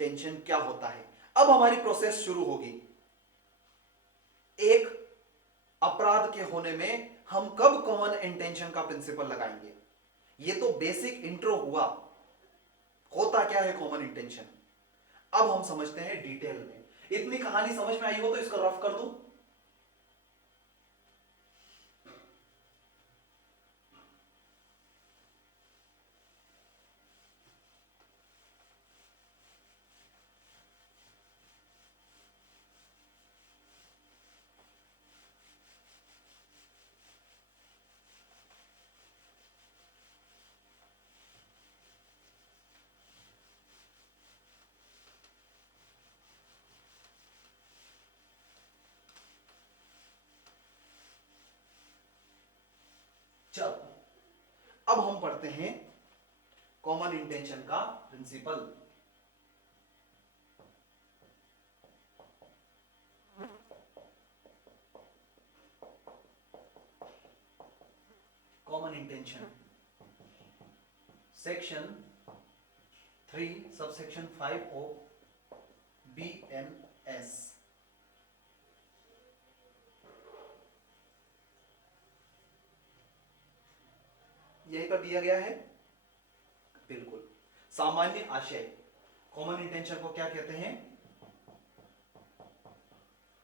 Intention क्या होता है। अब हमारी प्रोसेस शुरू होगी। एक अपराध के होने में हम कब कॉमन इंटेंशन का प्रिंसिपल लगाएंगे। ये तो बेसिक इंट्रो हुआ, होता क्या है कॉमन इंटेंशन। अब हम समझते हैं डिटेल में। इतनी कहानी समझ में आई हो तो इसको रफ कर दूं। चलो अब हम पढ़ते हैं कॉमन इंटेंशन का principle. Common intention section 3 subsection 5 of BMS। यही पर दिया गया है बिल्कुल। सामान्य आशय, कॉमन इंटेंशन को क्या कहते हैं,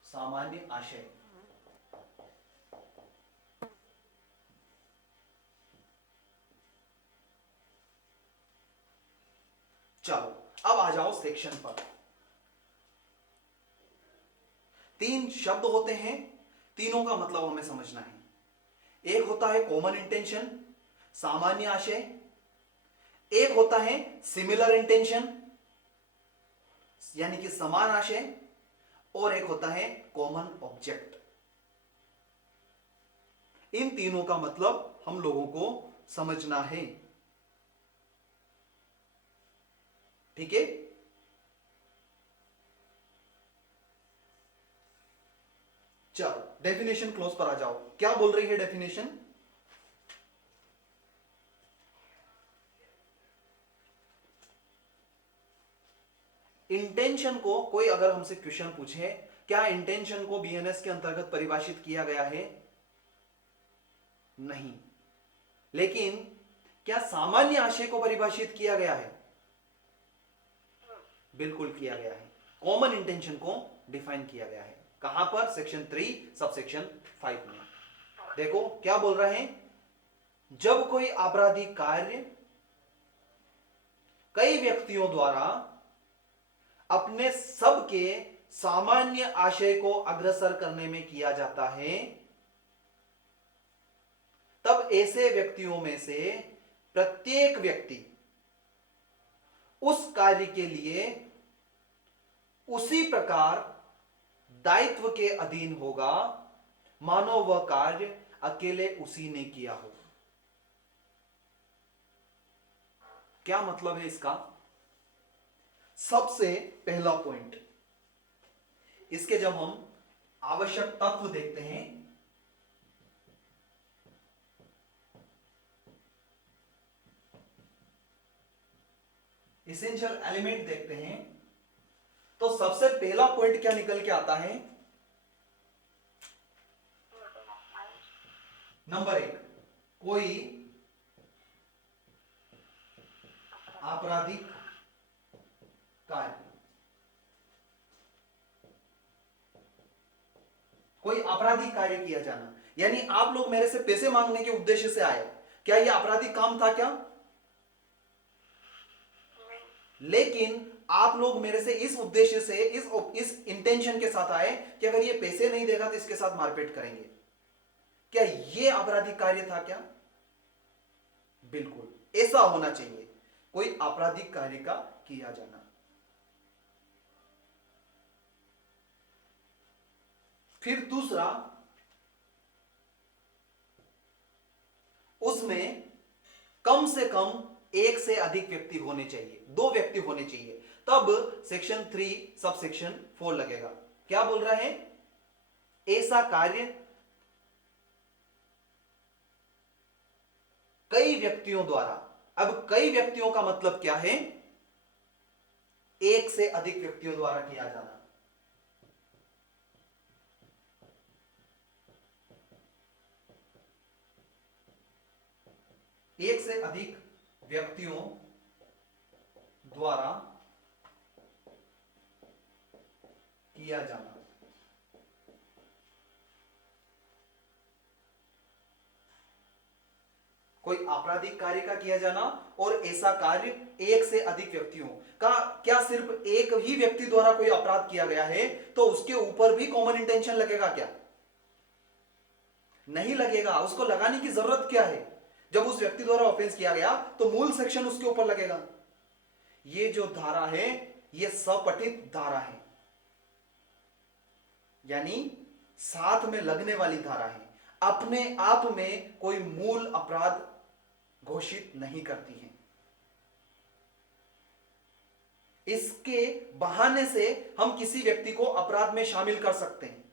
सामान्य आशय। चलो अब आ जाओ सेक्शन पर। तीन शब्द होते हैं, तीनों का मतलब हमें समझना है। एक होता है कॉमन इंटेंशन, सामान्य आशय। एक होता है सिमिलर इंटेंशन, यानी कि समान आशय। और एक होता है कॉमन ऑब्जेक्ट। इन तीनों का मतलब हम लोगों को समझना है। ठीक है। चलो डेफिनेशन क्लोज पर आ जाओ। क्या बोल रही है डेफिनेशन। इंटेंशन को कोई अगर हमसे क्वेश्चन पूछे, क्या इंटेंशन को बीएनएस के अंतर्गत परिभाषित किया गया है, नहीं। लेकिन क्या सामान्य आशय को परिभाषित किया गया है, बिल्कुल किया गया है। कॉमन इंटेंशन को डिफाइन किया गया है। कहां पर, सेक्शन 3 सबसेक्शन 5 में। देखो क्या बोल रहे हैं, जब कोई आपराधिक कार्य कई व्यक्तियों द्वारा अपने सबके सामान्य आशय को अग्रसर करने में किया जाता है, तब ऐसे व्यक्तियों में से प्रत्येक व्यक्ति उस कार्य के लिए उसी प्रकार दायित्व के अधीन होगा मानो वह कार्य अकेले उसी ने किया हो। क्या मतलब है इसका। सबसे पहला पॉइंट, इसके जब हम आवश्यक तत्व देखते हैं, एसेंशियल एलिमेंट देखते हैं, तो सबसे पहला पॉइंट क्या निकल के आता है, नंबर 1, कोई आपराधिक कार्य, कोई आपराधिक कार्य किया जाना। यानी आप लोग मेरे से पैसे मांगने के उद्देश्य से आए, क्या यह आपराधिक काम था क्या। लेकिन आप लोग मेरे से इस उद्देश्य से, इस इंटेंशन के साथ आए कि अगर ये पैसे नहीं देगा तो इसके साथ मारपीट करेंगे। क्या ये आपराधिक कार्य था क्या, बिल्कुल ऐसा होना चाहिए, कोई आपराधिक कार्य का किया जाना। फिर दूसरा, उसमें कम से कम एक से अधिक व्यक्ति होने चाहिए, 2 व्यक्ति होने चाहिए, तब सेक्शन 3 सब सेक्शन 4 लगेगा। क्या बोल रहा है, ऐसा कार्य कई व्यक्तियों द्वारा। अब कई व्यक्तियों का मतलब क्या है, एक से अधिक व्यक्तियों द्वारा किया जाना। एक से अधिक व्यक्तियों द्वारा किया जाना। कोई आपराधिक कार्य का किया जाना, और ऐसा कार्य एक से अधिक व्यक्तियों का, क्या सिर्फ एक ही व्यक्ति द्वारा कोई अपराध किया गया है तो उसके ऊपर भी कॉमन इंटेंशन लगेगा क्या? नहीं लगेगा। उसको लगाने की जरूरत क्या है? जब उस व्यक्ति द्वारा ऑफेंस किया गया तो मूल सेक्शन उसके ऊपर लगेगा। ये जो धारा है ये सपठित धारा है, यानी साथ में लगने वाली धारा है, अपने आप में कोई मूल अपराध घोषित नहीं करती है। इसके बहाने से हम किसी व्यक्ति को अपराध में शामिल कर सकते हैं,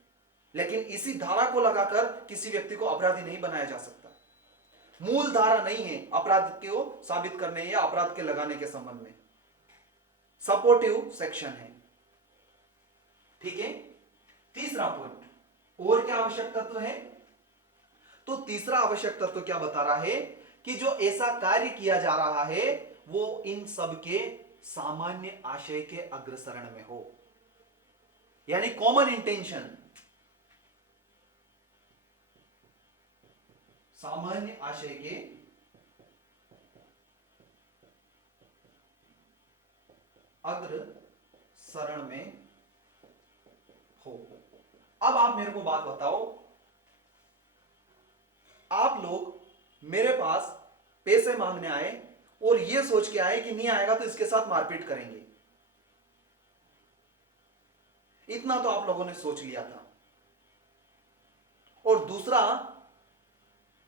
लेकिन इसी धारा को लगाकर किसी व्यक्ति को अपराधी नहीं बनाया जा सकता। मूल धारा नहीं है अपराध को साबित करने या अपराध के लगाने के संबंध में, सपोर्टिव सेक्शन है। ठीक है। तीसरा पॉइंट, और क्या आवश्यक तत्व है? तो तीसरा आवश्यक तत्व क्या बता रहा है कि जो ऐसा कार्य किया जा रहा है वो इन सब के सामान्य आशय के अग्रसरण में हो, यानी कॉमन इंटेंशन, सामान्य आशय के अग्रसरण में हो। अब आप मेरे को बात बताओ, आप लोग मेरे पास पैसे मांगने आए और ये सोच के आए कि नहीं आएगा तो इसके साथ मारपीट करेंगे, इतना तो आप लोगों ने सोच लिया था। और दूसरा,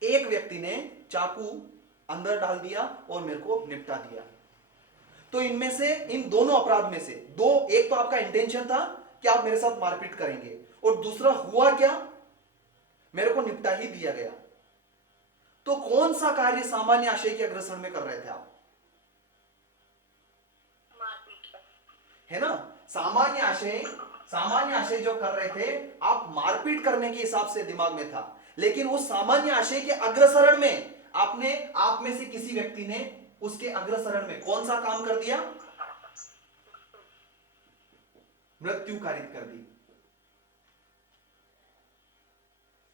एक व्यक्ति ने चाकू अंदर डाल दिया और मेरे को निपटा दिया। तो इनमें से, इन दोनों अपराध में से दो, एक तो आपका इंटेंशन था कि आप मेरे साथ मारपीट करेंगे, और दूसरा हुआ क्या, मेरे को निपटा ही दिया गया। तो कौन सा कार्य सामान्य आशय के अग्रसरण में कर रहे थे आप? है ना? सामान्य आशय जो कर रहे थे आप, मारपीट करने के हिसाब से दिमाग में था, लेकिन उस सामान्य आशय के अग्रसरण में आपने, आप में से किसी व्यक्ति ने उसके अग्रसरण में कौन सा काम कर दिया? मृत्यु कारित कर दी।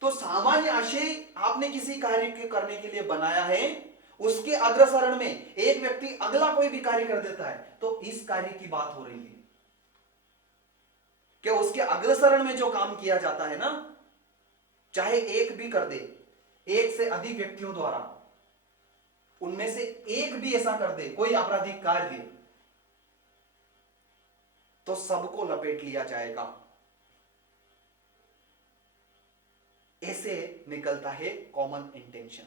तो सामान्य आशय आपने किसी कार्य के करने के लिए बनाया है, उसके अग्रसरण में एक व्यक्ति अगला कोई भी कार्य कर देता है, तो इस कार्य की बात हो रही है कि उसके अग्रसरण में जो काम किया जाता है ना, चाहे एक भी कर दे, एक से अधिक व्यक्तियों द्वारा, उनमें से एक भी ऐसा कर दे कोई आपराधिक कार्य, तो सबको लपेट लिया जाएगा। ऐसे निकलता है कॉमन इंटेंशन।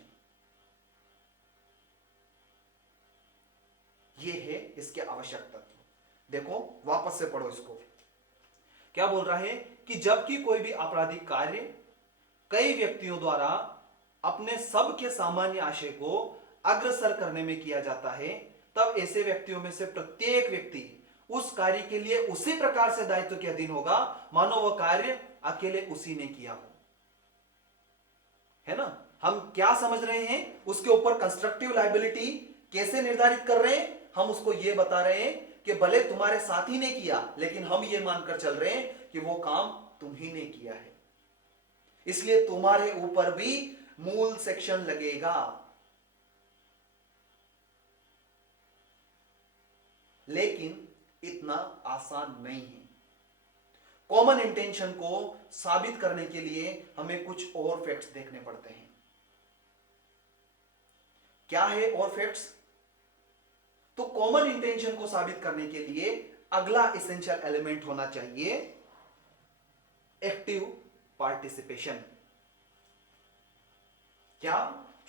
ये है इसके आवश्यक तत्व। देखो वापस से पढ़ो इसको। क्या बोल रहा है कि जबकि कोई भी आपराधिक कार्य कई व्यक्तियों द्वारा अपने सब के सामान्य आशय को अग्रसर करने में किया जाता है, तब ऐसे व्यक्तियों में से प्रत्येक व्यक्ति उस कार्य के लिए उसी प्रकार से दायित्व के अधीन होगा मानो वह कार्य अकेले उसी ने किया हो। है ना? हम क्या समझ रहे हैं, उसके ऊपर कंस्ट्रक्टिव लायबिलिटी कैसे निर्धारित कर रहे हैं? हम उसको यह बता रहे हैं कि भले तुम्हारे साथी ने किया, लेकिन हम यह मानकर चल रहे हैं कि वो काम तुम ही ने किया है, इसलिए तुम्हारे ऊपर भी मूल सेक्शन लगेगा। लेकिन इतना आसान नहीं है। कॉमन इंटेंशन को साबित करने के लिए हमें कुछ और फैक्ट्स देखने पड़ते हैं। क्या है और फैक्ट्स? तो कॉमन इंटेंशन को साबित करने के लिए अगला एसेंशियल एलिमेंट होना चाहिए एक्टिव पार्टिसिपेशन। क्या?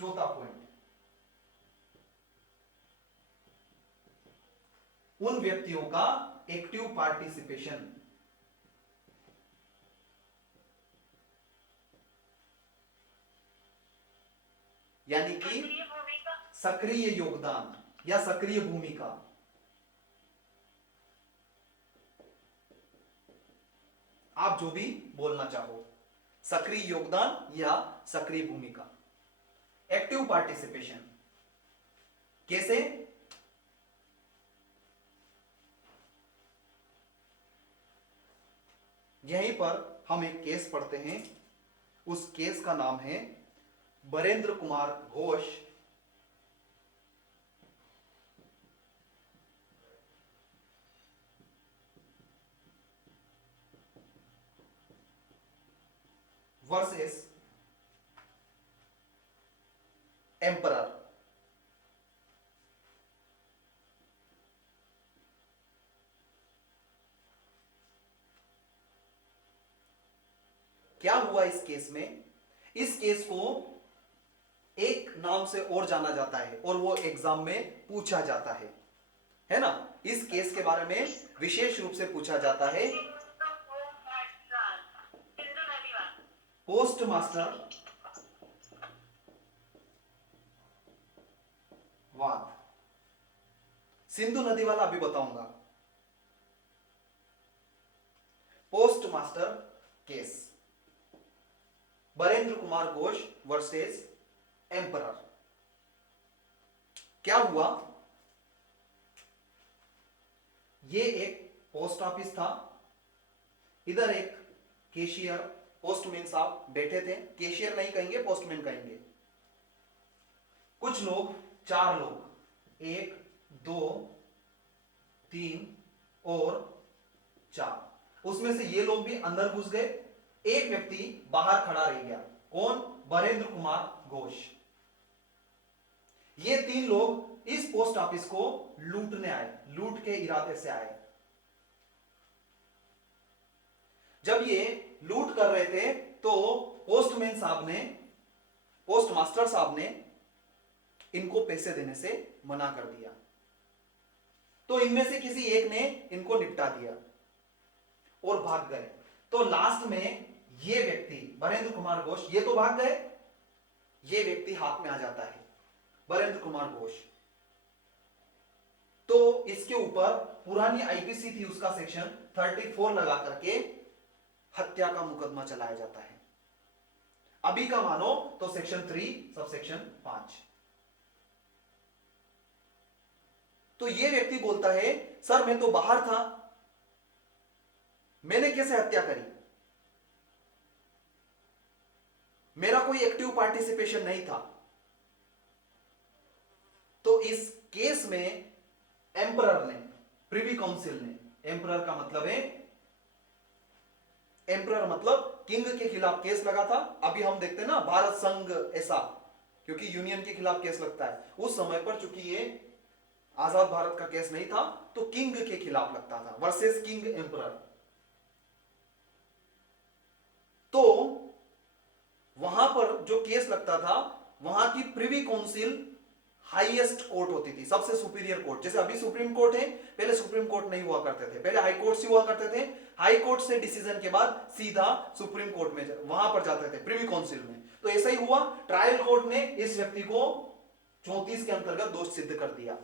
चौथा पॉइंट, उन व्यक्तियों का एक्टिव पार्टिसिपेशन, यानी कि सक्रिय योगदान या सक्रिय भूमिका। आप जो भी बोलना चाहो, सक्रिय योगदान या सक्रिय भूमिका, एक्टिव पार्टिसिपेशन। कैसे? यहीं पर हम एक केस पढ़ते हैं, उस केस का नाम है बरेंद्र कुमार घोष वर्सेस एम्परर। क्या हुआ इस केस में? इस केस को एक नाम से और जाना जाता है और वो एग्जाम में पूछा जाता है ना? इस केस के बारे में विशेष रूप से पूछा जाता है पोस्ट मास्टर वाद। सिंधु नदी वाला अभी बताऊंगा। Post master case, Barendra Kumar Ghosh versus emperor. क्या हुआ? ये एक पोस्ट ऑफिस था, इधर एक कैशियर पोस्टमैन साहब बैठे थे। कैशियर नहीं कहेंगे, पोस्टमैन कहेंगे। कुछ लोग, 4 लोग, 1 2 3 और 4, उसमें से ये लोग भी अंदर घुस गए, एक व्यक्ति बाहर खड़ा रह गया। कौन? बरेंद्र कुमार घोष। ये 3 लोग इस पोस्ट ऑफिस को लूटने आए, लूट के इरादे से आए। जब ये लूट कर रहे थे तो पोस्टमैन साहब ने, पोस्ट मास्टर साहब ने इनको पैसे देने से मना कर दिया। तो इनमें से किसी एक ने इनको निपटा दिया और भाग गए। तो लास्ट में ये व्यक्ति बरेंद्र कुमार घोष, ये तो भाग गए, ये व्यक्ति हाथ में आ जाता है, बरेंद्र कुमार घोष। तो इसके ऊपर पुरानी आईपीसी थी, उसका सेक्शन 34 लगा करके हत्या का मुकदमा चलाया जाता है। अभी का मानो तो सेक्शन 3 सब सेक्शन 5। तो ये व्यक्ति बोलता है, सर मैं तो बाहर था, मैंने कैसे हत्या करी? मेरा कोई एक्टिव पार्टिसिपेशन नहीं था। तो इस केस में एम्परर ने, प्रिवी काउंसिल ने, एम्परर का मतलब है, एम्परर मतलब किंग के खिलाफ केस लगा था। अभी हम देखते हैं ना भारत संघ, ऐसा, क्योंकि यूनियन के खिलाफ केस लगता है। उस समय पर चूंकि ये आजाद भारत का केस नहीं था तो किंग के खिलाफ लगता था, वर्सेस किंग एम्परर। तो वहां पर जो केस लगता था, वहां की प्रिवी काउंसिल हाईएस्ट कोर्ट होती थी, सबसे सुपीरियर कोर्ट। जैसे अभी सुप्रीम कोर्ट है, पहले सुप्रीम कोर्ट नहीं हुआ करते थे, पहले हाई कोर्ट हुआ करते थे। हाई कोर्ट से डिसीजन के बाद सीधा सुप्रीम कोर्ट में वहां पर जाते थे, प्रिवी काउंसिल में। तो ऐसा ही हुआ, ट्रायल कोर्ट ने इस व्यक्ति को 34 के अंतर्गत दोष सिद्ध कर दिया।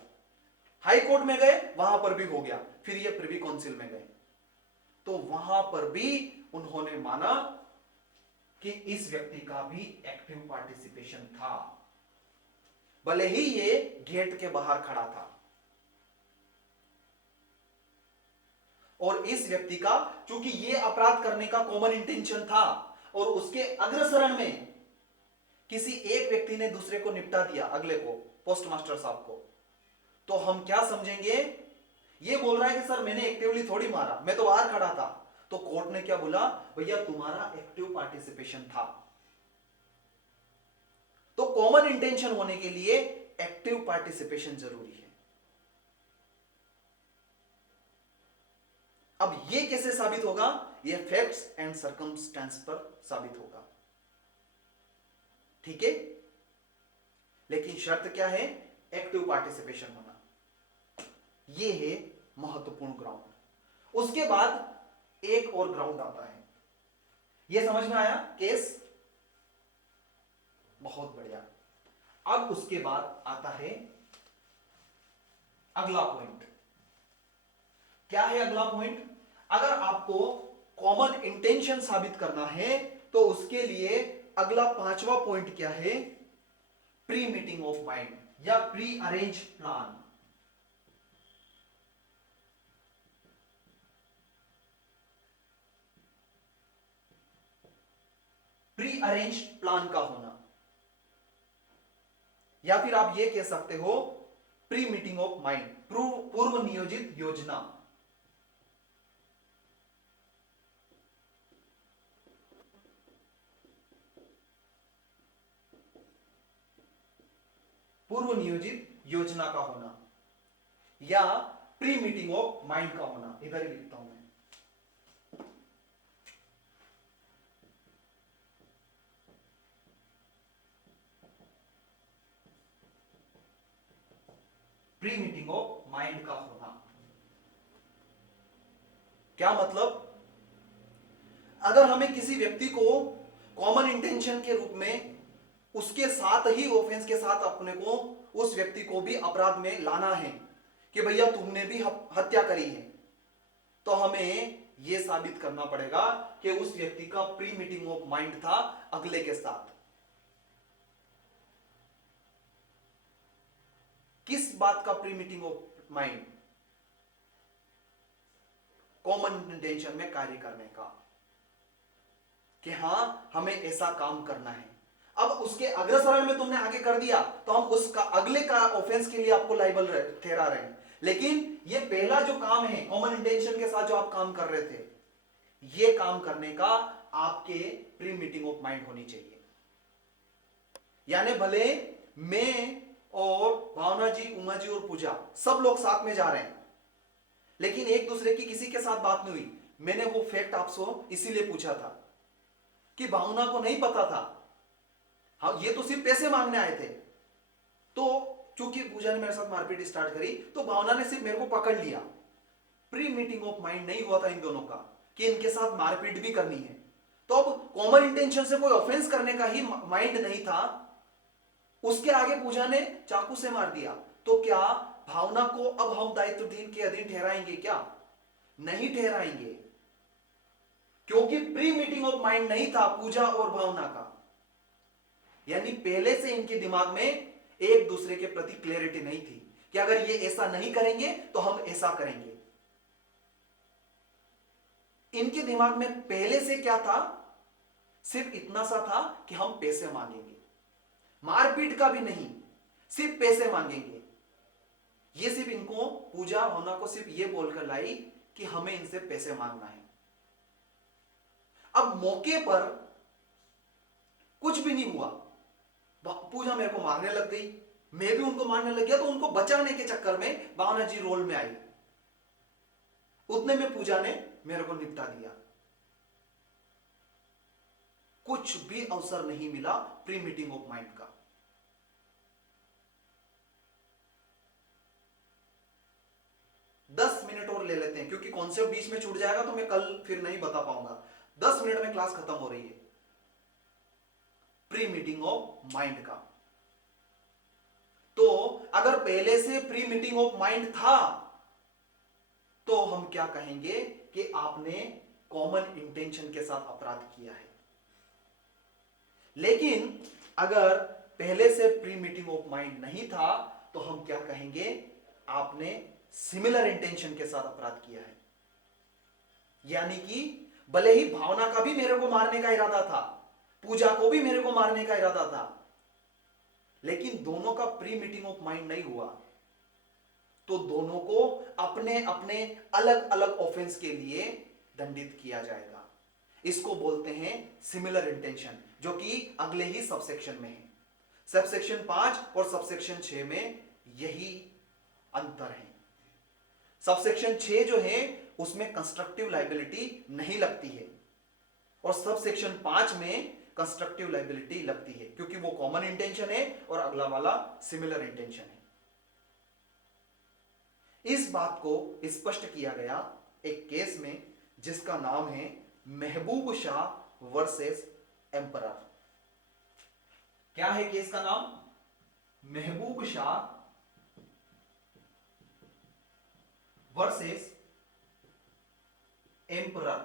हाई कोर्ट में गए, वहां पर भी हो गया, फिर ये प्रिवी काउंसिल में गए, तो वहां पर भी उन्होंने माना कि इस व्यक्ति का भी एक्टिव पार्टिसिपेशन था, भले ही ये गेट के बाहर खड़ा था। और इस व्यक्ति का, चूंकि ये अपराध करने का कॉमन इंटेंशन था और उसके अग्रसरण में किसी एक व्यक्ति ने दूसरे को निपटा दिया, अगले को, पोस्ट मास्टर साहब को, तो हम क्या समझेंगे? ये बोल रहा है कि सर मैंने एक्टिवली थोड़ी मारा, मैं तो बाहर खड़ा था। तो कोर्ट ने क्या बोला? भैया तुम्हारा एक्टिव पार्टिसिपेशन था। तो कॉमन इंटेंशन होने के लिए एक्टिव पार्टिसिपेशन जरूरी है। अब ये कैसे साबित होगा? ये फैक्ट्स एंड सर्कमस्टेंस पर साबित होगा, ठीक है? लेकिन शर्त क्या है? एक्टिव पार्टिसिपेशन होना। ये है महत्वपूर्ण ग्राउंड। उसके बाद एक और ग्राउंड आता है। ये समझ में आया केस? बहुत बढ़िया। अब उसके बाद आता है अगला पॉइंट। क्या है अगला पॉइंट? अगर आपको कॉमन इंटेंशन साबित करना है तो उसके लिए अगला पांचवा पॉइंट क्या है? प्री मीटिंग ऑफ माइंड या pre arrange plan. Pre arrange plan का होना, या फिर आप ये कह सकते हो प्री मीटिंग ऑफ माइंड, पूर्व नियोजित योजना। पूर्व नियोजित योजना का होना या प्री मीटिंग ऑफ माइंड का होना, इधर ही लिखता हूं मैं। प्री मीटिंग ऑफ माइंड का होना क्या मतलब? अगर हमें किसी व्यक्ति को कॉमन इंटेंशन के रूप में उसके साथ ही ऑफेंस के साथ अपने को उस व्यक्ति को भी अपराध में लाना है कि भैया तुमने भी हत्या करी है, तो हमें यह साबित करना पड़ेगा कि उस व्यक्ति का प्री मीटिंग ऑफ माइंड था अगले के साथ। किस बात का pre meeting of mind? Common intention में कार्य करने का, कि हां हमें ऐसा काम करना है। अब उसके अग्रसरण में तुमने आगे कर दिया तो हम उसका अगले का ऑफेंस के लिए आपको लाइबल ठहरा रहे हैं, लेकिन ये पहला जो काम है कॉमन इंटेंशन के साथ जो आप काम कर रहे थे, ये काम करने का आपके प्री मीटिंग ऑफ माइंड होनी चाहिए। यानी भले मैं और भावना जी, उमा जी और पूजा सब लोग साथ में जा रहे हैं, लेकिन एक दूसरे की किसी के साथ बात नहीं हुई। मैंने वो फैक्ट आपसे इसीलिए पूछा था कि भावना को नहीं पता था, हाँ ये तो सिर्फ पैसे मांगने आए थे, तो चूंकि पूजा ने मेरे साथ मारपीट स्टार्ट करी तो भावना ने सिर्फ मेरे को पकड़ लिया। प्री मीटिंग ऑफ माइंड नहीं हुआ था इन दोनों का कि इनके साथ मारपीट भी करनी है। तो अब कॉमन इंटेंशन से कोई ऑफेंस करने का ही माइंड नहीं था, उसके आगे पूजा ने चाकू से मार दिया, तो क्या भावना को अब हम दायित्वहीन के अधीन ठहराएंगे? क्या नहीं ठहराएंगे, क्योंकि प्री मीटिंग ऑफ माइंड नहीं था पूजा और भावना का। यानी पहले से इनके दिमाग में एक दूसरे के प्रति क्लैरिटी नहीं थी कि अगर ये ऐसा नहीं करेंगे तो हम ऐसा करेंगे। इनके दिमाग में पहले से क्या था? सिर्फ इतना सा था कि हम पैसे मांगेंगे, मारपीट का भी नहीं, सिर्फ पैसे मांगेंगे। ये सिर्फ इनको पूजा होना को सिर्फ ये बोलकर लाई कि हमें इनसे पैसे मांगना है। अब मौके पर कुछ भी नहीं हुआ, पूजा मेरे को मारने लग गई, मैं भी उनको मारने लग गया, तो उनको बचाने के चक्कर में भावना जी रोल में आई, उतने में पूजा ने मेरे को निपटा दिया। कुछ भी अवसर नहीं मिला प्री मीटिंग ऑफ माइंड का। दस मिनट और ले लेते हैं, क्योंकि कॉन्सेप्ट बीच में छूट जाएगा तो मैं कल फिर नहीं बता पाऊंगा। 10 मिनट में क्लास खत्म हो रही है। प्री मीटिंग ऑफ माइंड का, तो अगर पहले से प्री मीटिंग ऑफ माइंड था तो हम क्या कहेंगे कि आपने कॉमन इंटेंशन के साथ अपराध किया है। लेकिन अगर पहले से प्री मीटिंग ऑफ माइंड नहीं था तो हम क्या कहेंगे? आपने सिमिलर इंटेंशन के साथ अपराध किया है। यानी कि भले ही भावना का भी मेरे को मारने का इरादा था, पूजा को भी मेरे को मारने का इरादा था, लेकिन दोनों का प्री मीटिंग ऑफ माइंड नहीं हुआ, तो दोनों को अपने अपने अलग अलग ऑफेंस के लिए दंडित किया जाएगा। इसको बोलते हैं सिमिलर इंटेंशन, जो कि अगले ही सबसेक्शन में है। सबसेक्शन 5 और सबसेक्शन 6 में यही अंतर है। सबसेक्शन 6 जो है उसमें कंस्ट्रक्टिव लायबिलिटी नहीं लगती है, और सबसेक्शन 5 में कंस्ट्रक्टिव लायबिलिटी लगती है, क्योंकि वो कॉमन इंटेंशन है और अगला वाला सिमिलर इंटेंशन है। इस बात को स्पष्ट किया गया एक केस में जिसका नाम है महबूब शाह वर्सेस एम्परर। क्या है केस का नाम? महबूब शाह वर्सेस एम्परर।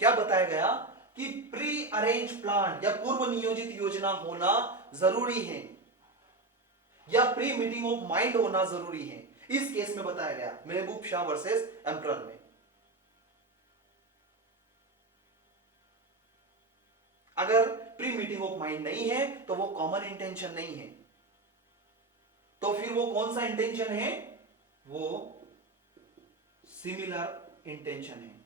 क्या बताया गया कि प्री अरेंज प्लान या पूर्व नियोजित योजना होना जरूरी है या प्री मीटिंग ऑफ माइंड होना जरूरी है। इस केस में बताया गया महबूब शाह वर्सेस एम्परर में। अगर प्री मीटिंग ऑफ माइंड नहीं है तो वो कॉमन इंटेंशन नहीं है, तो फिर वो कौन सा इंटेंशन है? वो सिमिलर इंटेंशन है।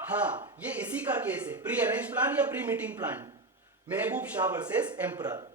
हाँ, ये इसी का केस है, प्री अरेंज प्लान या प्री मीटिंग प्लान, महबूब शाह वर्सेस एम्परर।